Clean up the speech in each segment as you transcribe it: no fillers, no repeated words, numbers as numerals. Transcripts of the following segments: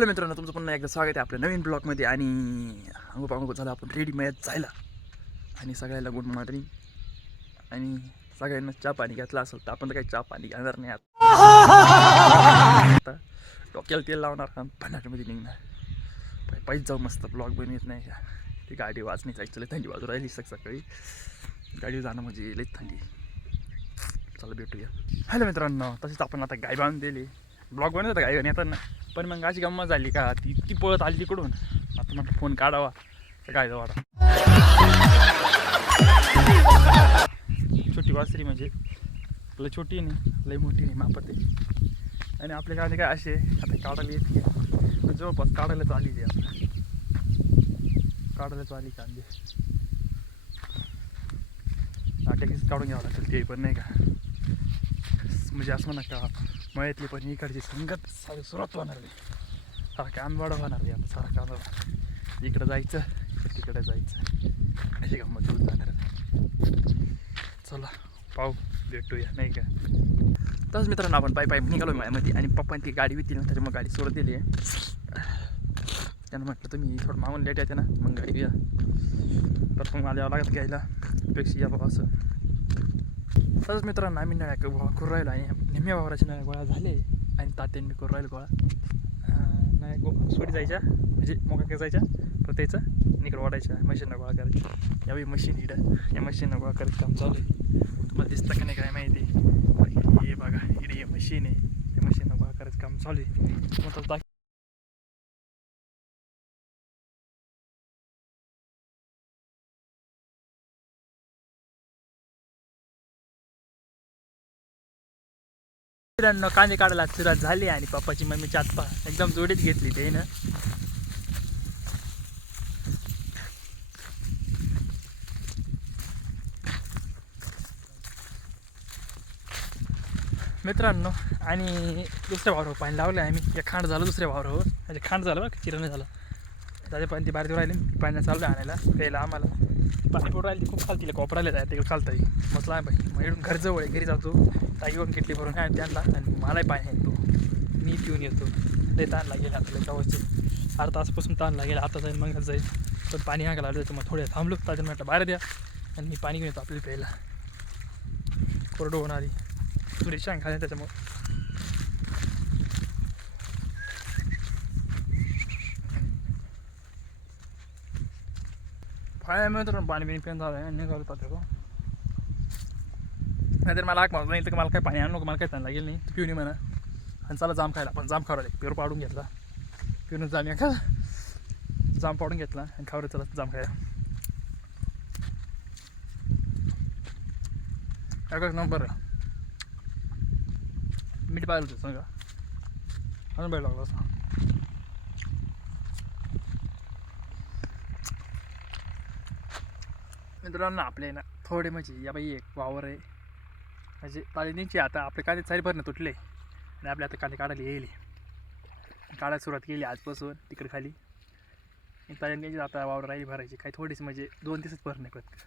Hello मित्रांनो, तुमचं पुन्हा एकदा स्वागत आहे आपल्या नवीन ब्लॉगमध्ये. आणि अंगू झालं आपण रेडी मॅच जायला. आणि सगळ्याला गुड मॉर्निंग. आणि सगळ्यांना चहा पाणी घेतला असेल तर आपण तर काही चहा पाणी घेणार नाही आता. डोक्याला तेल लावणार आणि पन्हाटमध्ये निघणार. पाहिजे जाऊ मस्त ब्लॉग बनवत नाही का. ती गाडी वाचणी जायचं, लई थंडी बाजू राहिली सकाळी. गाडी जाणं म्हणजे लई थंडी. चला भेटूया. हॅलो मित्रांनो, तसेच आपण आता गाय बांधून दिली. ब्लॉग बनवत होता गाय येताना, पण मग अशी गंमत झाली का ती इतकी पळत आली तिकडून. आता म्हटलं फोन काढावा तर काय जाऊ. छोटी वासरी म्हणजे लई छोटी नाही लई मोठी नाही, मापत आहे. आणि आपल्या गाडी काय असे आता काढायला येते, जवळपास काढायलाच आली ती. आता काढायलाच आली कांदे नाटकीच काढून घ्यावं लागेल ते पण नाही का. म्हणजे असं म्हणा का मळ्यातली पण इकडची संगत सारी सुरुवात होणार नाही. सारा कांदवाडा होणार नाही. आता सारा कांदवाडा इकडं जायचं तिकडे जायचं अशी गंमत होत जाणार. चला पाहू भेटूया नाही का. तसंच मित्रांनो आपण पायी पायी निघालो मळ्यामध्ये. आणि पप्पाने ती गाडी विकली ना, त्याच्यामुळे गाडी सोडत दिली आहे. त्यानं म्हटलं तुम्ही थोडं मागून लेट येते ना, मग गाडी घ्या. तर मग मला यावं लागत घ्यायला पेक्षा या बाबा असं. तसंच मित्रांनो आम्ही नळ्या करू राहिलो. आणि निम्म्या वावराच्या नळ्या गोळा झाले. आणि तात्यांनी करू राहिलो गोळा. नळ्या सोडी जायच्या म्हणजे मोका जायच्या प्रत्येचं इकडं वाढायच्या मशीनला गोळा करायच्या. यावेळी मशीन इकडं या मशीनला गोळा करायचं काम चालू आहे. तुम्हाला दिसतं का नाही काय माहिती. हे बघा इकडे हे मशीन आहे, त्या मशीनला गोळा करायचं काम चालू आहे. मग मित्रांनो कांदे काढायला सुरुवात झाली. आणि पप्पाची मम्मीची आत्ता एकदम जोडीत घेतली ते ना. मित्रांनो आणि दुसऱ्या वावरावर पाणी लावलं आहे आम्ही. एक खांड झालं दुसऱ्या वावरावर, म्हणजे खांड झालं बघ, चिरण झालं. त्याच्या पण ती बारीक राहिली पाणी चाललं आणायला प्यायला. आम्हाला पाणी पोट राहिली खूप खालती कोपरायला जाय तिकडे चालतं मसला आहे पाहिजे. मग इकडून घर जवळ घरी जातो ताई घेऊन किटली भरून आहे त्यांना. आणि मलाही पाणी येतो मी पिऊन येतो. लई ताण लागेल आपल्याला गावाचे अर्धा तासपासून ताण लागेल. आता जाईल मग जाईल. पण पाणी हाका लागलं त्याच्यामुळे थोडे थांबलो. ताजन म्हटलं बाहेर द्या आणि मी पाणी घेऊन येतो आपल्याला प्यायला. कोरडं होणारी थोडी शांग खाली त्याच्यामुळं. फाय मित्रांनो पाणी बिणी पिऊन झालं आहे निघालो पाहतो. नाहीतर मला आग मारतो नाही तर मला काय पाणी आणू नको, मला काय त्यांना लागेल नाही. तू पिऊन म्हणा. आणि चला जाम खायला. आपण जाम खावला पेरू पाडून घेतला. पिऊन जाम या का जाम पाडून घेतला आणि खावलं. चला जाम खायला एकच नंबर. मीठ पाहिलं होतं सांगा अजून बाहेर लागला असं. मित्रांनो आपले ना थोडे म्हणजे या बाई एक वावर आहे म्हणजे तालिनीची. आता आपले कांदे सारी भरणं तुटले आणि आपले आता कांदे काढायला येईल. काढायला सुरुवात केली आजपासून तिकडे खाली. तालिनीची आता वावर राहिली भरायची काही थोडीच म्हणजे 2 दिवसात भरणे पत.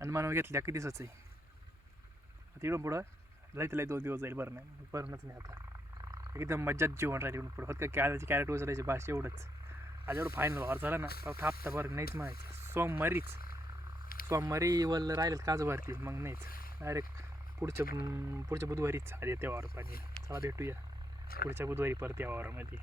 आणि मानव घेतल्या किती दिवसाचं आहे तिकडून पुढं लई 2 दिवस जाईल भरणंच नाही. आता एकदम मज्जात जेवण राहिली इकडून पुढं. फक्त कॅरेट वजरायची भाषा एवढंच. आज एवढं फायनल वावर झाला ना तर हप्ता भर नाहीच म्हणायचं. सोमवारी वल्ल राहिलं काज भरतील मग नाहीच. डायरेक्ट पुढच्या बुधवारीच आधी त्या वावर पाणी. चला भेटूया पुढच्या बुधवारी परत या वावरामध्ये.